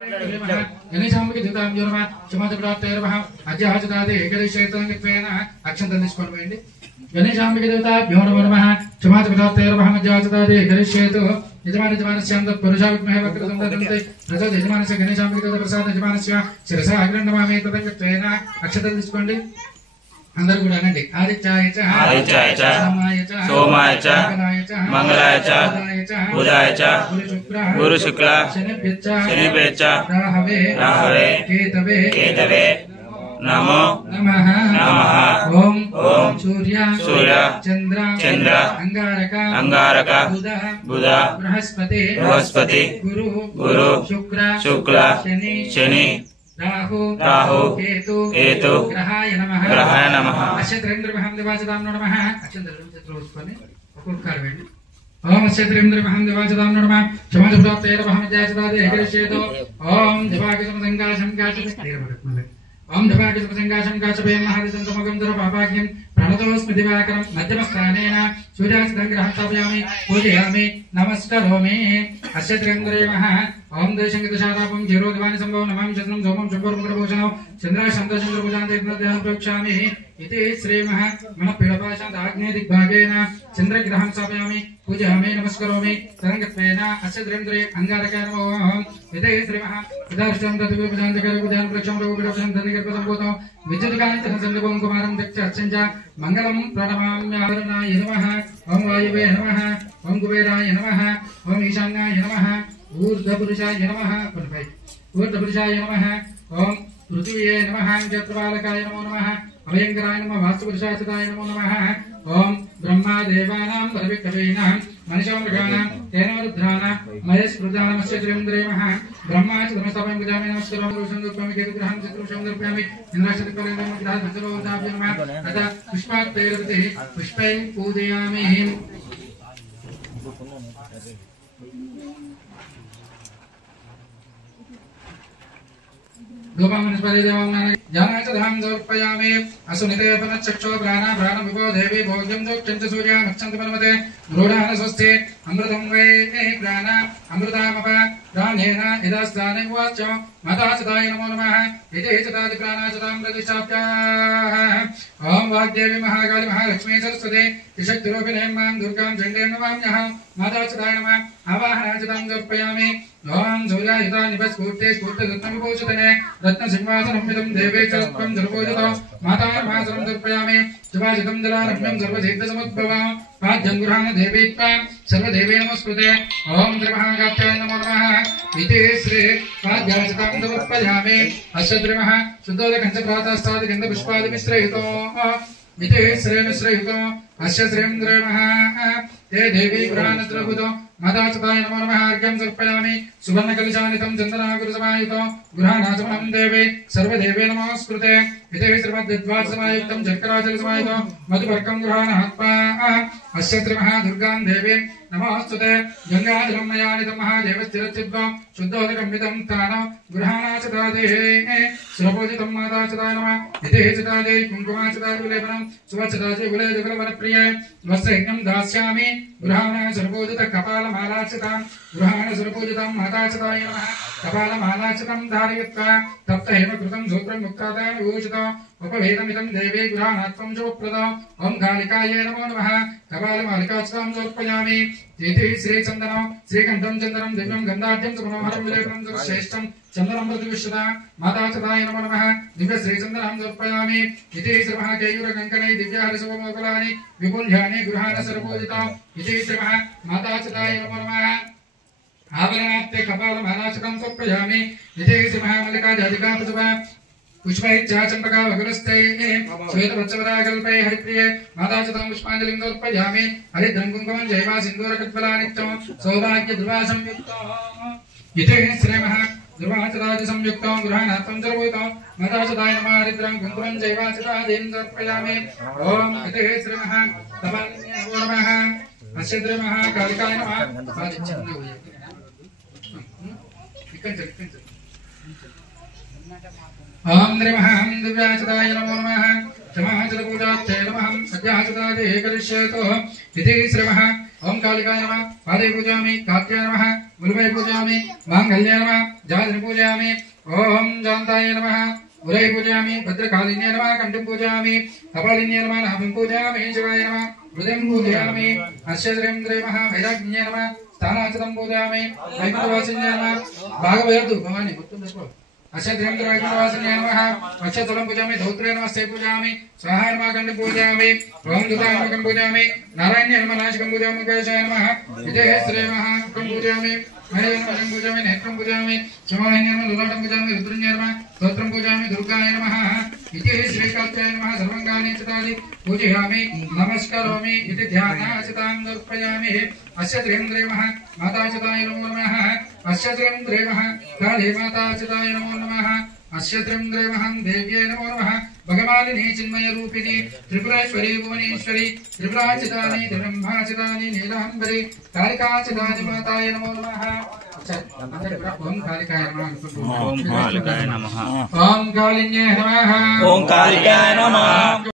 గణేశాంబికి దిగుతాం యోనమ క్షమాచప్రాప్తైర్వహ అజ్యాహచతాదే ఏకదేశేతంగత్వేన అక్షంతం తీసుకోండి. గణేశాంబికి దిగుతాభ్యో నమో నమః క్షమాచప్రాప్తైర్వహ అజ్యాహచతాదే ఏకదేశేతో యజమానస్యాం తత్పురుషా విద్మహే వక్రతుండదంతే ప్రచోద యజమానస్య గణేశాంబికి దిగుత ప్రసాద యజమానస్య శిరస అగ్రండమామే తదంగత్వేన అక్షంతం తీసుకోండి. అందరూ కూడా అనండి. ఆదిత్యాయ చ సోమాయ చ మంగళాయ చ బుధాయ చ గురు శుక్ల శనిభ్య చ రాహవే కేతవే నమో నమః. ఓం సూర్య చంద్ర అంగారక బుధ బృహస్పతి గురు శుక్ల శని రాహు కేతు గ్రహాయ నమః. అక్షత్రేంద్రమహం దివాచదాం నమః. అక్షంతరం చతుర్వేసుకొని ఒక్కొక్కరు వేయండి. ఓం అక్షత్రేంద్రమహం దివాచదాం నమః క్షమాచప్రాప్తైర్వహ అజ్యాహచతాదే ఏకదేశేతో ఓం దివాకృతం సంగాశం కాచ ఓం దివాకృతం సంగాశం కాచభయం మహాదితంతమగం దర పాపాగ్యం ప్రణతోస్మి దివాకరం మధ్యమస్థానేన సూర్యాస్తం గ్రహం స్థాపయామి పూజయామి నమస్కరోమి. అక్షత్రేంద్రమః ఓం దేశంగతశాతాపం జీరోదివాని సంభవం నమామి చంద్రం సోమం శుభోర్ముఖభూషణం చంద్రాశాంతచంద్రభుజాంతేన ప్రోక్షామి इति श्रीमः मन पीडपाशांत आग्नेय दिग्भागेन चंद्रग्रहं स्थापयामि पूजयामि नमस्करोमि तरंगत्वेन अक्षद्रेन्द्रे अंगारकाय नमः. इति श्रीमः उदार्ष्टं तद्विपजान्तकरकुजान् प्रक्षं रघुपीडपशं धनिकर्पसम्भूतं विद्युत्कान्तं सन्दपं कुमारं दक्ष अर्चञ्च मङ्गलं प्रणमाम्यावरणाय नमः. ओं वायुवे नमः. ओं कुबेराय नमः. ओं ईशान्याय नमः. ऊर्ध्वपुरुषाय नमः. ऊर्ध्वपुरुषाय नमः. ओं पृथिव्ये नमः. चक्रपालकाय नमो नमः. अभयंकराय नमः. वास्तुपुरुषाय नमो नमः. ओम ब्रह्मा देवानां वरविकवीनां मनुष्यो मृगाणां तेनो रुद्राणां महेश्वराणामस्य त्रिन्द्रेमः ब्रह्मा च धर्मस्थापनं पूजयामि नमस्करोमि रुषन्दुत्वमि केतुग्रहं चतुर्षं दर्पयामि इन्द्राशतिपरेन्द्रं ग्रहं धर्मोदाभ्यो नमः. तथा पुष्पात्तैरवति पुष्पैः पूजयामि. जानचधाम समर्पयामि. असुनिते पुनश्चक्षो प्राणा प्राणविभो देवी भोग्यं दोक्षं च सूर्यामक्षन्तु परमते गृहाण स्वस्ति अमृतं वै प्राण अमृतामप प्राणेन यदास्थाने उवाच माता सदाय नमो नमः. इति चतादि प्राणाचतां प्रतिष्ठाप्य ओम वाग्देवी महाकाली महालक्ष्मी सरस्वती त्रिशक्तिरूपिणीं मां दुर्गां चण्डीं नमाम्यहं. माता सदाय नमः. आवाहनाचतां समर्पयामि. ओम सूर्यायुता निपस्फूर्ते स्फूर्तरत्नविभूषितने रत्नसिंहासनमिदं देवे च त्वं दुर्पूजितो माता महासनं दर्पयामि. सुभाषितं जलारम्यं सर्वसिद्धसमुद्भवं पाद्यं गृहाण देवी त्वां सर्वदेवे नमस्कृते. ओम त्रिमहागात्याय नमो नमः. इति श्री पाद्याचतां समर्पयामि. अस्य त्रिमः शुद्धोदकञ्च प्रातःस्तादिगन्धपुष्पादिमिश्रयुतो इति श्रीमिश्रयुतो अस्य श्रीन्द्रेमः. ते देवी गृहाणत्रभुतो माताचताय नमो नमः. अर्घ्यं समर्पयामि. सुवर्णकलशानितं चन्दनाकुरसमायुतो गृहाणाचमनं देवे सर्वदेवे नमस्कृते. इति श्रीमद्विद्वासमायुक्तं शर्कराचलसमायुतो मधुपर्कं गृहाणात्मा अस्य त्रिमः दुर्गां देवीं नमोस्तुते. गङ्गाजलं मयानितं महादेवश्चिरचिद्वं शुद्धोदकं तानो गृहाणाचतादेः सुरपूजितं माताचताय नमः. इति चतादे कुङ्कुमाचताय विलेपनं सुवचताचे विलेजुगलवरप्रिये वस्त्रयज्ञं दास्यामि. गृहाण सुरपूजित कपालमालाचितां गृहाण सुरपूजितं माताचताय नमः. कपालमालाचितं धारयित्वा तप्त हेमकृतं सूत्रं मुक्तादाय विभूषितो उपवेदमिदं देवी गृहाणात्वं शुभप्रदो. ओं कालिकायै नमो नमः. कपालमालिकाचितां समर्पयामि. इति श्रीचन्दनं श्रीकण्ठं चन्दनं दिव्यं गन्धाढ्यं सुमनोहरं विलेपनं श्रेष्ठं चन्दनं प्रतिविश्रुता माताचताय नमो नमः. दिव्य श्रीचन्दनं समर्पयामि. इति श्रीमः केयूरकङ्कणै दिव्याहरिशुभमोकलानि विपुल्यानि गृहाण सर्वपूजिता. इति श्रीमः माताचताय नमो नमः. आवरणार्थे कपालमालाचितं समर्पयामि. इति श्रीमः मल्लिकाजाधिकापुष्पा पुष्पैश्च चम्पकावगुलस्थैः श्वेतवत्सवराकल्पैः हरिप्रिये माताचतां पुष्पाञ्जलिं समर्पयामि. हरिद्रं कुङ्कुमं जैवा सिन्दूरकट्फलानित्यं सौभाग्यध्रुवासंयुक्तो. इति श्रीमः ध्रुवाचतादिसंयुक्तो गृहाणात्वं सर्वभूतो माताचताय नमः. हरिद्रं कुङ्कुमं जैवाचतादीं समर्पयामि. ओम इति श्रीमः तपन्ये नमः. अस्य श्रीमः कालिकाय नमः. ओम नमः दिव्याचताय नमो नमः. क्षमाचलपूजार्थै नमः. सद्याचतादे करिष्येतो. इति श्रीमः ओम कालिकाय नमः पादे पूजयामि कात्याय नमः गुरुवे पूजयामि मांगल्याय नमः जातनि पूजयामि ओम जानताय नमः उरै पूजयामि भद्रकालिन्ये नमः कंठं पूजयामि कपालिन्ये नमः नाभं पूजयामि शिवाय नमः हृदयं पूजयामि अश्वश्रेन्द्रे नमः वैराग्ये नमः स्थानाचलं पूजयामि वैकुण्ठवासिन्ये नमः भागवयतु भवानी गुर्तुंदस्को अश्वश्रेन्द्र वैकुण्ठवासिन्ये नमः अक्षतलं पूजयामि धौत्रे नमस्ते पूजयामि स्वाहाय नमः कंठं पूजयामि ओम दुताय नमः कंठं पूजयामि नारायण्ये नमः नासिकं पूजयामि केशाय नमः विजयश्रे नमः कंठं पूजयामि हरिं नमः पूजयामि नेत्रं पूजयामि समाहिन्ये नमः ललाटं पूजयामि रुद्रन्ये नमः स्तोत्रं पूजयामि दुर्गाय नमः इति श्रीकात्याय नमः सर्वङ्गानि चितानि पूजयामि नमस्करोमि इति ध्यानाचितां दर्पयामि अस्य त्रिन्द्रे नमः माताचिताय नमो नमः अस्य त्रिन्द्रे नमः काले माताचिताय नमो नमः अस्य त्रिन्द्रे नमः देव्यै नमो नमः भगवानिनी चिन्मय रूपिणी त्रिपुरेश्वरी भुवनेश्वरी त्रिपुराचितानि त्रिब्रह्माचितानि नीलाम्बरी कालिकाचितानि माताय नमो नमः ओम कालिकाय नमः ओम कालिकाय नमः ओम कालिन्ये नमः ओम कालिकाय नमः।